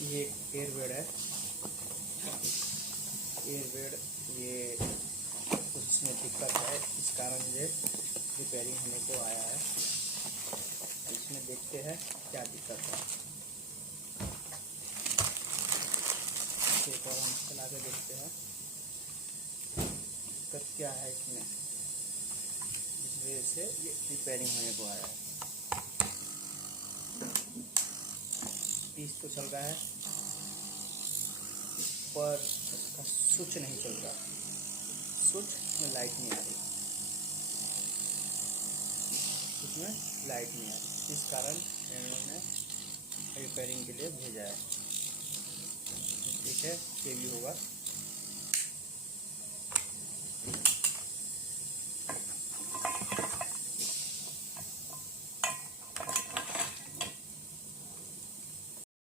ये एयरबेड है। एयरबेड ये कुछ में दिक्कत है, इस कारण ये रिपेयरिंग होने को आया है। इसमें देखते हैं क्या दिक्कत है। एक और हम चला के देखते हैं दिक्कत क्या है इसमें, जिस वजह से ये रिपेयरिंग होने को आया है। पीस तो चल रहा है पर इसका स्विच नहीं चल रहा, स्विच में लाइट नहीं आ रही, स्विच में लाइट नहीं आ रही, इस कारण इन्होंने रिपेयरिंग के लिए भेजा है। ठीक है, ये भी होगा।